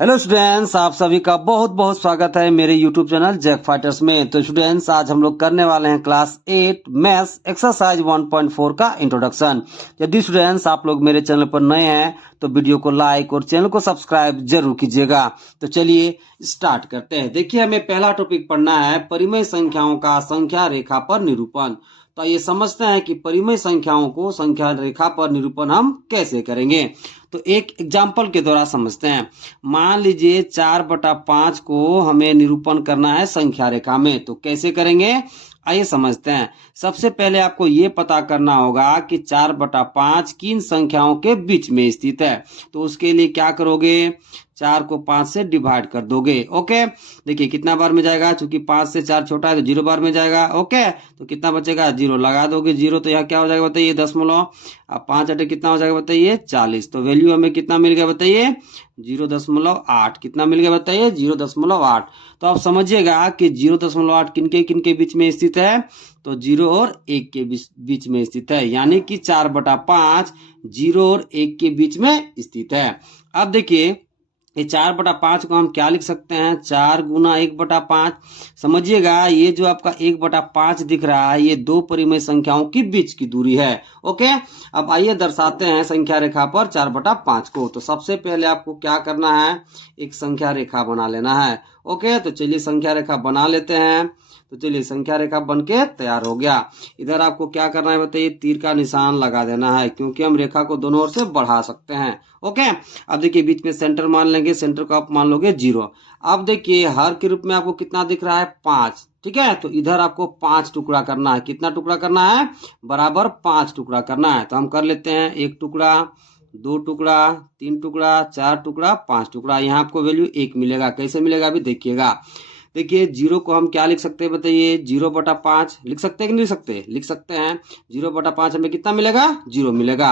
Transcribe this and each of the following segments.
Hello students, आप सभी का बहुत बहुत स्वागत है मेरे यूट्यूब चैनल जैक फाइटर्स में। तो स्टूडेंट्स, आज हम लोग करने वाले हैं क्लास 8 मैथ्स एक्सरसाइज 1.4 का इंट्रोडक्शन। यदि स्टूडेंट्स आप लोग मेरे चैनल पर नए हैं तो वीडियो को लाइक और चैनल को सब्सक्राइब जरूर कीजिएगा। तो चलिए स्टार्ट करते हैं। देखिए, हमें पहला टॉपिक पढ़ना है परिमेय संख्याओं का संख्या रेखा पर निरूपण। तो ये समझते हैं कि परिमेय संख्याओं को संख्या रेखा पर निरूपण हम कैसे करेंगे। तो एक एग्जाम्पल के द्वारा समझते हैं। मान लीजिए 4/5 को हमें निरूपण करना है संख्या रेखा में, तो कैसे करेंगे आइए समझते हैं। सबसे पहले आपको ये पता करना होगा कि 4/5 किन संख्याओं के बीच में स्थित है। तो उसके लिए क्या करोगे, 4 को 5 से डिवाइड कर दोगे। ओके, देखिए कितना बार में जाएगा, चूंकि 5 से 4 छोटा है तो 0 बार में जाएगा। ओके, तो कितना बचेगा, 0 लगा दोगे। 0 तो यहाँ क्या हो जाएगा बताइए, 10। अब 5 अटे कितना हो जाएगा बताइए, 40। तो वैल्यू हमें कितना मिल गया बताइए, 0.8। कितना मिल गया बताइए, 0.8। तो आप समझिएगा कि 0.8 किनके किनके बीच में स्थित है, तो 0 और 1 के बीच में स्थित है। यानी कि 4/5 0 और 1 के बीच में स्थित है। अब देखिए ये 4/5 को हम क्या लिख सकते हैं, 4 गुना 1/5। समझिएगा ये जो आपका 1/5 दिख रहा है ये दो परिमेय संख्याओं की बीच की दूरी है। ओके, अब आइए दर्शाते हैं संख्या रेखा पर 4/5 को। तो सबसे पहले आपको क्या करना है, एक संख्या रेखा बना लेना है। ओके, तो चलिए संख्या रेखा बना लेते हैं। तो चलिए संख्या रेखा बनके तैयार हो गया। इधर आपको क्या करना है बताइए, तीर का निशान लगा देना है, क्योंकि हम रेखा को दोनों ओर से बढ़ा सकते हैं। ओके, अब देखिए बीच में सेंटर मान लेंगे, सेंटर को आप मान लोगे 0। अब देखिए हर के रूप में आपको कितना दिख रहा है, 5। ठीक है, तो इधर आपको 5 टुकड़ा करना है। कितना टुकड़ा करना है, बराबर 5 टुकड़ा करना है। तो हम कर लेते हैं 1 टुकड़ा, 2 टुकड़ा, 3 टुकड़ा, 4 टुकड़ा, 5 टुकड़ा। यहाँ आपको वैल्यू 1 मिलेगा। कैसे मिलेगा अभी देखिएगा। देखिए 0 को हम क्या लिख सकते हैं बताइए, 0/5 लिख सकते हैं कि नहीं लिख सकते, लिख सकते हैं। 0/5 हमें कितना मिलेगा, 0 मिलेगा।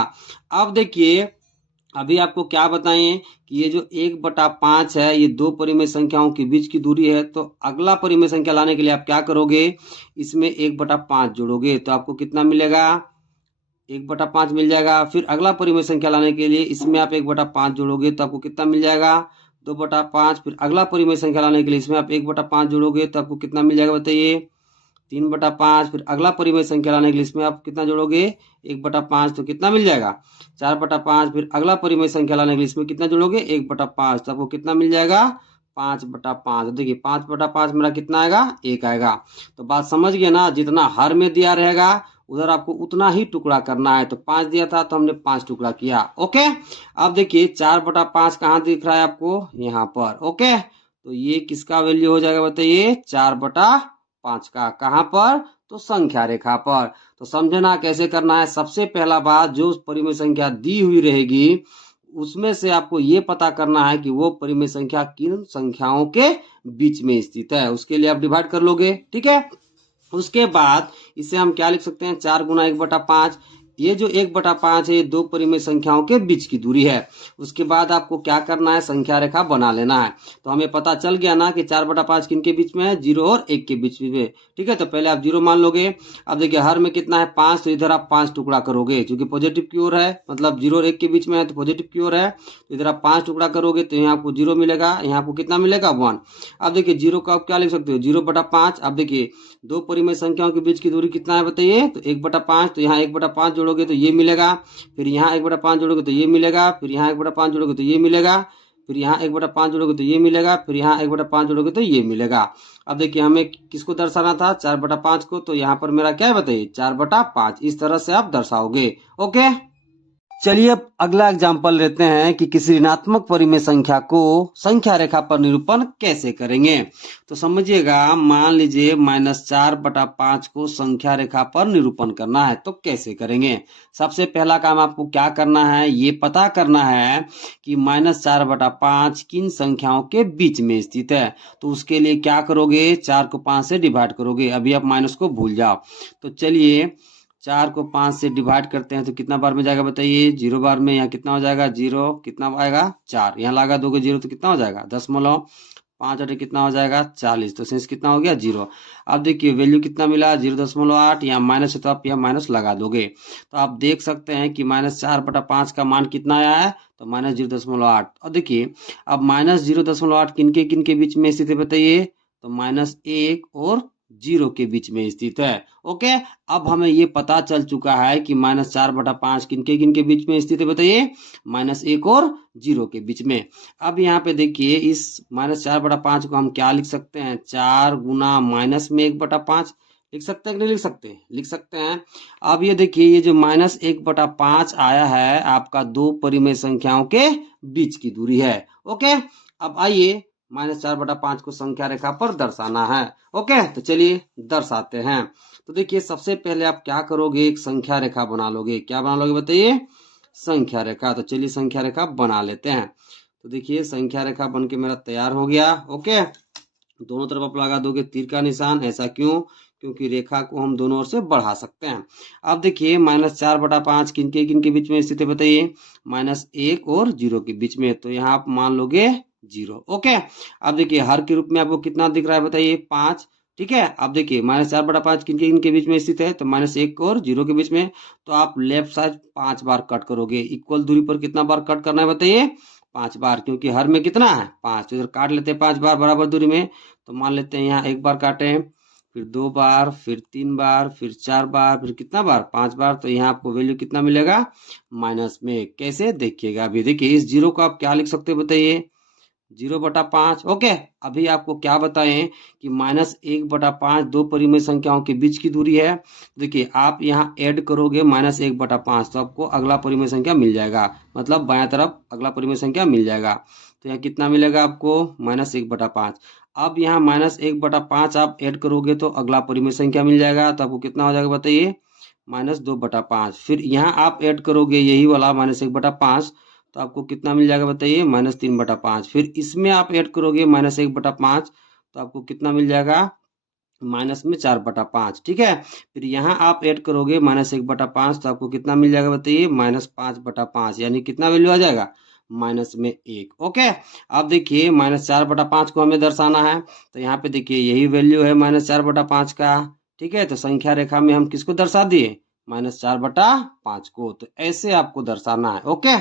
अब देखिए अभी आपको क्या बताएं कि ये जो 1/5 है ये दो परिमेय संख्याओं के बीच की दूरी है। तो अगला परिमेय संख्या लाने के लिए आप क्या करोगे, इसमें 1/5 जोड़ोगे तो आपको कितना मिलेगा, 1/5 मिल जाएगा। फिर अगला परिमेय संख्या लाने के लिए इसमें आप 1/5 जोड़ोगे तो आपको कितना मिल जाएगा, 2/5। फिर अगला परिमेय संख्या लाने के लिए इसमें आप 1/5 जोड़ोगे तो आपको कितना मिल जाएगा बताइए, 3/5। फिर अगला परिमेय संख्या लाने के लिए इसमें आप कितना जोड़ोगे, 1/5, तो कितना मिल जाएगा, 4/5। फिर अगला परिमेय संख्या लाने के लिए इसमें कितना जोड़ोगे, 1/5, तो आपको कितना मिल जाएगा, 5/5। देखिए 5/5 मेरा कितना आएगा, 1 आएगा। तो बात समझ गए ना, जितना हर में दिया रहेगा उधर आपको उतना ही टुकड़ा करना है। तो 5 दिया था तो हमने 5 टुकड़ा किया। ओके, अब देखिए 4/5 कहाँ दिख रहा है आपको, यहाँ पर। ओके, तो ये किसका वैल्यू हो जाएगा बताइए, 4/5 का। कहाँ पर, तो संख्या रेखा पर। तो समझना कैसे करना है। सबसे पहला बात, जो परिमेय संख्या दी हुई रहेगी उसमें से आपको ये पता करना है कि वो परिमेय संख्या किन संख्याओं के बीच में स्थित है। उसके लिए आप डिवाइड कर लोगे। ठीक है, उसके बाद इसे हम क्या लिख सकते हैं, 4 गुना 1/5। ये जो 1/5 है ये दो परिमेय संख्याओं के बीच की दूरी है। उसके बाद आपको क्या करना है, संख्या रेखा बना लेना है। तो हमें पता चल गया ना कि 4/5 किन के बीच में है, 0 और 1 के बीच में। ठीक है, तो पहले आप 0 मान लोगे। अब देखिए हर में कितना है, 5, तो इधर आप 5 टुकड़ा करोगे, क्योंकि पॉजिटिव की ओर है, मतलब 0 और 1 के बीच में है तो पॉजिटिव की ओर है। तो इधर आप 5 टुकड़ा करोगे तो यहाँ आपको 0 मिलेगा, यहाँ आपको कितना मिलेगा, 1। अब देखिए 0 को आप क्या लिख सकते हो, 0/5। अब देखिए दो परिमेय संख्याओं के बीच की दूरी कितना है बताइए, तो 1/5। तो यहाँ 1/5 जोड़ोगे तो ये मिलेगा। फिर यहाँ 1/5 जोड़ोगे तो ये मिलेगा। फिर यहाँ 1/5 जोड़ोगे तो ये मिलेगा। फिर यहाँ 1/5 जोड़ोगे तो ये मिलेगा। फिर यहाँ 1/5 जोड़ोगे तो ये मिलेगा। अब देखिए हमें किसको दर्शाना था, 4/5 को। तो यहाँ पर मेरा क्या है बताइए, 4/5। इस तरह से आप दर्शाओगे। ओके, चलिए अब अगला एग्जाम्पल लेते हैं कि किसी ऋणात्मक परिमेय संख्या को संख्या रेखा पर निरूपण कैसे करेंगे। तो समझिएगा, मान लीजिए -4/5 को संख्या रेखा पर निरूपण करना है, तो कैसे करेंगे। सबसे पहला काम आपको क्या करना है, ये पता करना है कि -4/5 किन संख्याओं के बीच में स्थित है। तो उसके लिए क्या करोगे, 4 को 5 से डिवाइड करोगे। अभी आप माइनस को भूल जाओ। तो चलिए 4 को 5 से डिवाइड करते हैं तो कितना बार में जाएगा बताइए, 0 बार में। यहाँ कितना हो जाएगा, 0। कितना आएगा, 4। यहाँ लगा दोगे 0 तो कितना हो जाएगा, 10/5 अटे कितना हो जाएगा, 40। तो शेष कितना हो गया, 0। अब देखिए वैल्यू कितना मिला, 0.8। यहाँ माइनस है तो आप यहाँ माइनस लगा दोगे। तो आप देख सकते हैं कि -4/5 का मान कितना आया है, तो -0.8। और देखिए अब -0.8 किन के बीच में स्थित है बताइए, तो -1 और 0 के बीच में स्थित है। ओके, अब हमें ये पता चल चुका है कि -4/5 किन के बीच में स्थित है बताइए, -1 और 0 के बीच में। अब यहाँ पे देखिए इस -4/5 को हम क्या लिख सकते हैं, 4 गुना माइनस में 1/5 लिख सकते हैं कि नहीं लिख सकते, लिख सकते हैं। अब ये देखिए ये जो -1/5 आया है आपका दो परिमेय संख्याओं के बीच की दूरी है। ओके, अब आइए -4/5 को संख्या रेखा पर दर्शाना है। ओके, तो चलिए दर्शाते हैं। तो देखिए सबसे पहले आप क्या करोगे, एक संख्या रेखा बना लोगे। क्या बना लोगे बताइए, संख्या रेखा। तो चलिए संख्या रेखा बना लेते हैं। तो देखिए संख्या रेखा बन के मेरा तैयार हो गया। ओके, दोनों तरफ आप लगा दोगे तीर का निशान। ऐसा क्यों, क्योंकि रेखा को हम दोनों ओर से बढ़ा सकते हैं। अब देखिए -4/5 किन के बीच में स्थित है बताइए, -1 और 0 के बीच में। तो यहाँ आप मान लोगे 0। ओके, अब देखिए हर के रूप में आपको कितना दिख रहा है बताइए, 5। ठीक है, अब देखिए -4/5 किन के बीच में स्थित है, तो -1 और 0 के बीच में। तो आप लेफ्ट साइड 5 बार कट करोगे। इक्वल दूरी पर कितना बार कट करना है बताइए, 5 बार, क्योंकि हर में कितना है 5। तो इधर काट लेते हैं 5 बार बराबर दूरी में। तो मान लेते हैं यहाँ 1 बार काटे, फिर 2 बार, फिर 3 बार, फिर 4 बार, फिर कितना बार 5 बार। तो यहाँ आपको वैल्यू कितना मिलेगा, माइनस में। कैसे देखिएगा, अभी देखिए इस 0 को आप क्या लिख सकते हो बताइए, 0/5। ओके, अभी आपको क्या बताएं कि -1/5 दो परिमेय संख्याओं के बीच की दूरी है। देखिए आप यहाँ ऐड करोगे -1/5 तो आपको अगला परिमेय संख्या मिल जाएगा, मतलब बाएं तरफ अगला परिमेय संख्या मिल जाएगा। तो यहाँ कितना मिलेगा आपको, -1/5। अब यहाँ -1/5 आप ऐड करोगे तो अगला परिमेय संख्या मिल जाएगा। तो आपको कितना हो जाएगा बताइए, -2/5। फिर यहाँ आप ऐड करोगे यही वाला -1/5 तो आपको कितना मिल जाएगा बताइए, -3/5। फिर इसमें आप ऐड करोगे -1/5 तो आपको कितना मिल जाएगा, माइनस में 4/5। ठीक है, फिर यहाँ आप ऐड करोगे -1/5 तो आपको कितना मिल जाएगा बताइए, -5/5। यानी कितना वैल्यू आ जाएगा, माइनस में 1। ओके, अब देखिए -4/5 को हमें दर्शाना है। तो यहाँ पे देखिए यही वैल्यू है -4/5 का। ठीक है, तो संख्या रेखा में हम किसको दर्शा दिए, -4/5 को। तो ऐसे आपको दर्शाना है। ओके,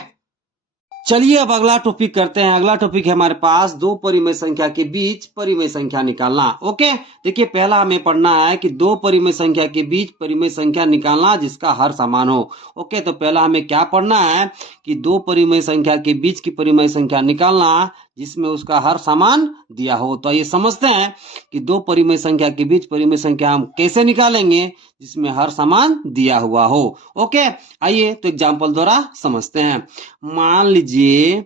चलिए अब अगला टॉपिक करते हैं। अगला टॉपिक है हमारे पास दो परिमेय संख्या के बीच परिमेय संख्या निकालना। ओके, देखिए पहला हमें पढ़ना है कि दो परिमेय संख्या के बीच परिमेय संख्या निकालना जिसका हर समान हो। ओके, तो पहला हमें क्या पढ़ना है कि दो परिमेय संख्या के बीच की परिमेय संख्या निकालना जिसमें उसका हर समान दिया हो। तो ये समझते हैं कि दो परिमेय संख्या के बीच परिमेय संख्या हम कैसे निकालेंगे, जिसमें हर समान दिया हुआ हो। ओके, आइए तो एग्जाम्पल द्वारा समझते हैं। मान लीजिए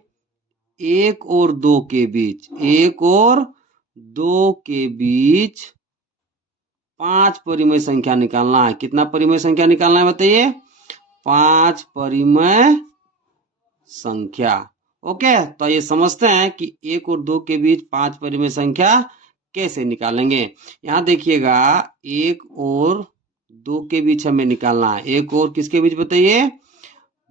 1 और 2 के बीच, 1 और 2 के बीच 5 परिमेय संख्या निकालना है। कितना परिमेय संख्या निकालना है बताइए, 5 परिमेय संख्या। ओके, तो ये समझते हैं कि 1 और 2 के बीच 5 परिमेय संख्या कैसे निकालेंगे। यहाँ देखिएगा 1 और 2 के बीच हमें निकालना है। 1 और किसके बीच बताइए,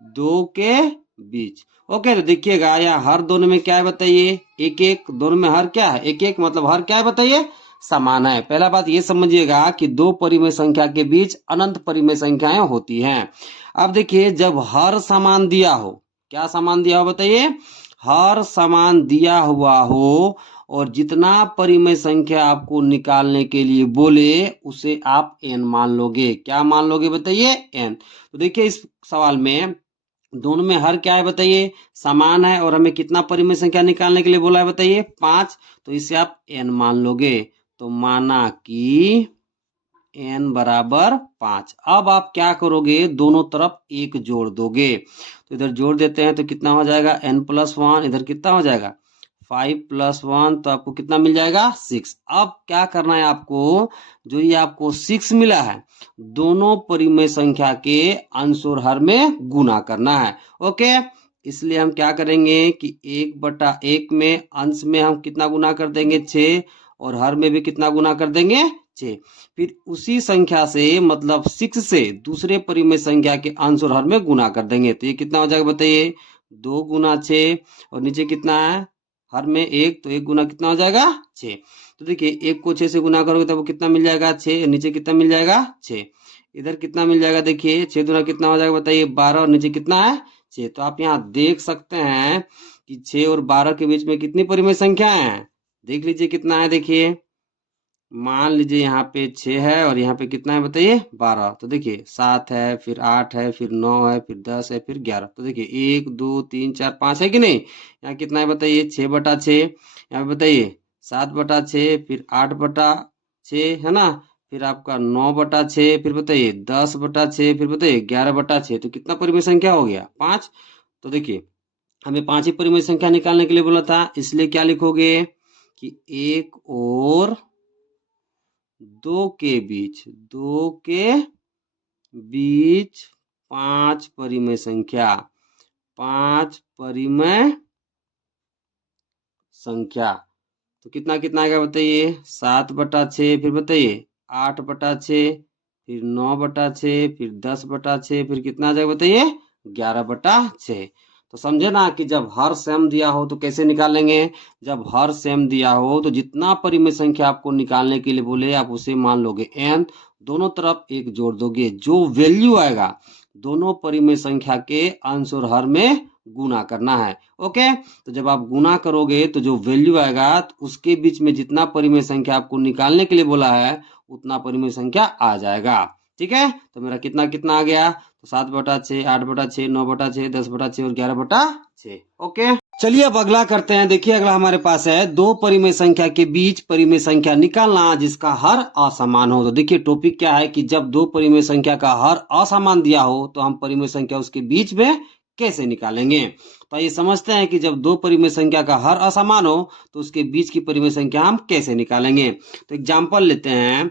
2 के बीच। ओके, तो देखिएगा यहाँ हर दोनों में क्या है बताइए, 1-1। दोनों में हर क्या है, 1-1, मतलब हर क्या है बताइए, समान है। पहला बात ये समझिएगा कि दो परिमेय संख्या के बीच अनंत परिमेय संख्याएं होती हैं। अब देखिए जब हर समान दिया हो, क्या समान दिया हो बताइए, हर समान दिया हुआ हो और जितना परिमेय संख्या आपको निकालने के लिए बोले उसे आप n मान लोगे। क्या मान लोगे बताइए, n। तो देखिए इस सवाल में दोनों में हर क्या है बताइए, समान है, और हमें कितना परिमेय संख्या निकालने के लिए बोला है बताइए, 5। तो इसे आप n मान लोगे। तो माना कि n बराबर 5। अब आप क्या करोगे, दोनों तरफ 1 जोड़ दोगे। तो इधर जोड़ देते हैं तो कितना हो जाएगा, n+1। इधर कितना हो जाएगा, 5+1। तो आपको कितना मिल जाएगा, 6। अब क्या करना है आपको, जो ये आपको 6 मिला है दोनों परिमेय संख्या के अंश और हर में गुना करना है। ओके, इसलिए हम क्या करेंगे कि 1/1 में अंश में हम कितना गुना कर देंगे, 6, और हर में भी कितना गुना कर देंगे, 6। फिर उसी संख्या से मतलब 6 से दूसरे परिमेय संख्या के अंश और हर में गुना कर देंगे। तो ये कितना हो जाएगा बताइए, 2 गुना 6, और नीचे कितना है, हर में 1, तो 1 गुना कितना हो जाएगा, 6। तो देखिए 1 को 6 से गुना करोगे तब कितना मिल जाएगा, 6। नीचे कितना मिल जाएगा, 6। इधर कितना मिल जाएगा, देखिए 6 दूना कितना हो जाएगा बताइए, 12, और नीचे कितना है, 6। तो आप यहाँ देख सकते हैं कि 6 और 12 के बीच में कितनी परिमेय संख्याएं हैं। देख लीजिए कितना है। देखिए मान लीजिए यहाँ पे 6 है और यहाँ पे कितना है बताइए 12। तो देखिए 7 है, फिर 8 है, फिर 9 है, फिर 10 है, फिर 11। तो देखिए 1 2 3 4 5 है कि नहीं। यहाँ कितना है बताइए 6/6। यहाँ पे बताइए 7/6, फिर 8/6 है ना, फिर आपका 9/6, फिर बताइए 10/6, फिर बताइए 11/6। तो कितना परिमेय संख्या हो गया 5। तो देखिए हमें 5 ही परिमेय संख्या निकालने के लिए बोला था, इसलिए क्या लिखोगे कि 1 और 2 के बीच 5 परिमेय संख्या, 5 परिमेय संख्या। तो कितना कितना आएगा बताइए 7/6, फिर बताइए 8/6, फिर 9/6, फिर 10/6, फिर कितना आ जाएगा बताइए 11/6। तो समझे ना कि जब हर सेम दिया हो तो कैसे निकालेंगे। जब हर सेम दिया हो तो जितना परिमेय संख्या आपको निकालने के लिए बोले आप उसे मान लोगे n, दोनों तरफ एक जोड़ दोगे, जो वैल्यू आएगा दोनों परिमेय संख्या के अंश और हर में गुना करना है। ओके, तो जब आप गुना करोगे तो जो वैल्यू आएगा तो उसके बीच में जितना परिमेय संख्या आपको निकालने के लिए बोला है उतना परिमेय संख्या आ जाएगा। ठीक है, तो मेरा कितना कितना आ गया, तो 7/6, 8/6, 9/6, 10/6 और 11/6। ओके, चलिए अब अगला करते हैं। देखिए अगला हमारे पास है दो परिमेय संख्या के बीच परिमेय संख्या निकालना जिसका हर असमान हो। तो देखिए टॉपिक क्या है कि जब दो परिमेय संख्या का हर असमान दिया हो तो हम परिमेय संख्या उसके बीच में कैसे निकालेंगे। तो ये समझते हैं कि जब दो परिमेय संख्या का हर असमान हो तो उसके बीच की परिमेय संख्या हम कैसे निकालेंगे। तो एग्जाम्पल लेते हैं,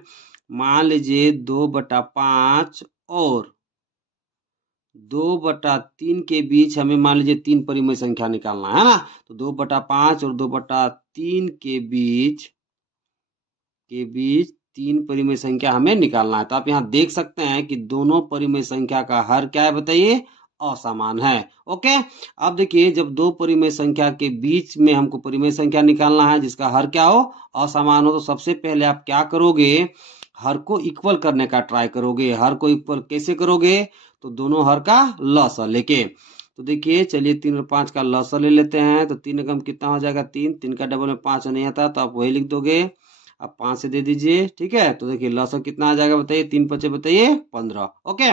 मान लीजिए 2/5 और 2/3 के बीच हमें मान लीजिए 3 परिमेय संख्या निकालना है ना। तो 2/5 और 2/3 के बीच 3 परिमेय संख्या हमें निकालना है। तो आप यहाँ देख सकते हैं कि दोनों परिमेय संख्या का हर क्या है बताइए असमान है। ओके, अब देखिए जब दो परिमेय संख्या के बीच में हमको परिमेय संख्या निकालना है जिसका हर क्या हो असमान हो, तो सबसे पहले आप क्या करोगे हर को इक्वल करने का ट्राई करोगे। हर को इक्वल कैसे करोगे, तो दोनों हर का लसा लेके। तो देखिए चलिए 3 और 5 का लसा ले लेते हैं। तो 3 एकम कितना हो जाएगा 3, 3 का डबल में 5 नहीं आता तो आप वही लिख दोगे, आप 5 से दे दीजिए। ठीक है, तो देखिए लसा कितना आ जाएगा बताइए 3×5 बताइए 15। ओके,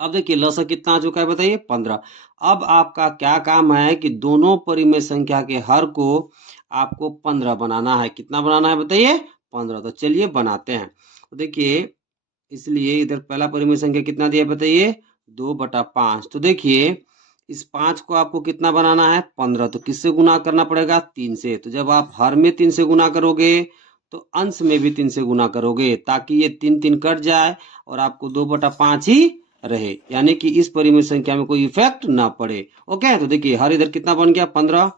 अब देखिए लसा कितना आ चुका है बताइए 15। अब आपका क्या काम है कि दोनों परिमेय संख्या के हर को आपको 15 बनाना है। कितना बनाना है बताइए 15। तो चलिए बनाते हैं। तो देखिए इसलिए इधर पहला परिमेय संख्या कितना दिया बताइए 2/5। तो देखिए इस 5 को आपको कितना बनाना है 15। तो किससे गुना करना पड़ेगा 3 से। तो जब आप हर में 3 से गुना करोगे तो अंश में भी 3 से गुना करोगे ताकि ये 3 3 कट जाए और आपको 2/5 ही रहे, यानी कि इस परिमेय संख्या में कोई इफेक्ट ना पड़े। ओके, तो देखिए हर इधर कितना बन गया 15।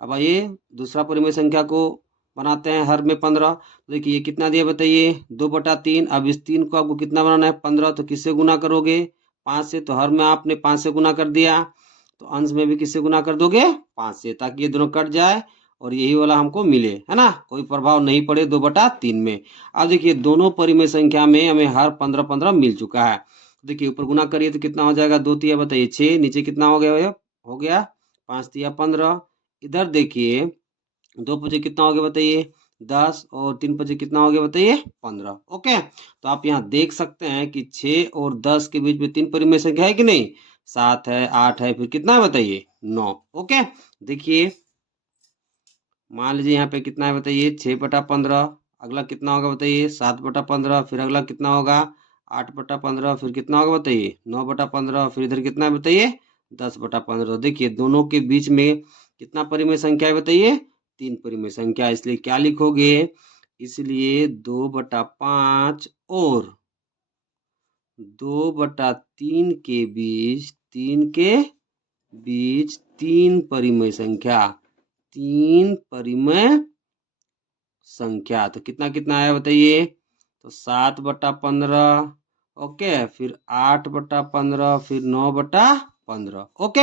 अब आइए दूसरा परिमेय संख्या को बनाते हैं हर में 15। तो देखिए ये कितना दिया बताइए 2/3। अब इस 3 को आपको कितना बनाना है 15। तो किससे गुना करोगे 5 से। तो हर में आपने 5 से गुना कर दिया, तो अंश में भी किससे गुना कर दोगे 5 से, ताकि ये दोनों कट जाए और यही वाला हमको मिले, है ना, कोई प्रभाव नहीं पड़े 2/3 में। अब देखिए दोनों परिमेय संख्या में हमें हर 15-15 मिल चुका है। देखिए ऊपर गुना करिए तो कितना हो जाएगा 2 तिया बताइए 6, नीचे कितना हो गया भैया हो गया 5 तिया 15। इधर देखिए 2×5 कितना हो गया बताइए 10 और 3×5 कितना हो गया बताइए 15। ओके, तो आप यहाँ देख सकते हैं कि 6 और 10 के बीच में 3 परिमेय संख्या है कि नहीं, 7 है 8 है, फिर कितना है बताइए 9। ओके, देखिए मान लीजिए यहाँ पे कितना है बताइए 6/15। अगला कितना होगा बताइए 7/15। फिर अगला कितना होगा 8/15। फिर कितना होगा बताइए 9/15। फिर इधर कितना है बताइए 10/15। देखिए दोनों के बीच में कितना परिमेय संख्या है बताइए 3 परिमेय संख्या। इसलिए क्या लिखोगे, इसलिए 2/5 और 2/3 के बीच 3 परिमेय संख्या, 3 परिमेय संख्या। तो कितना कितना आया बताइए, तो 7/15। ओके, फिर 8/15, फिर 9/15। ओके।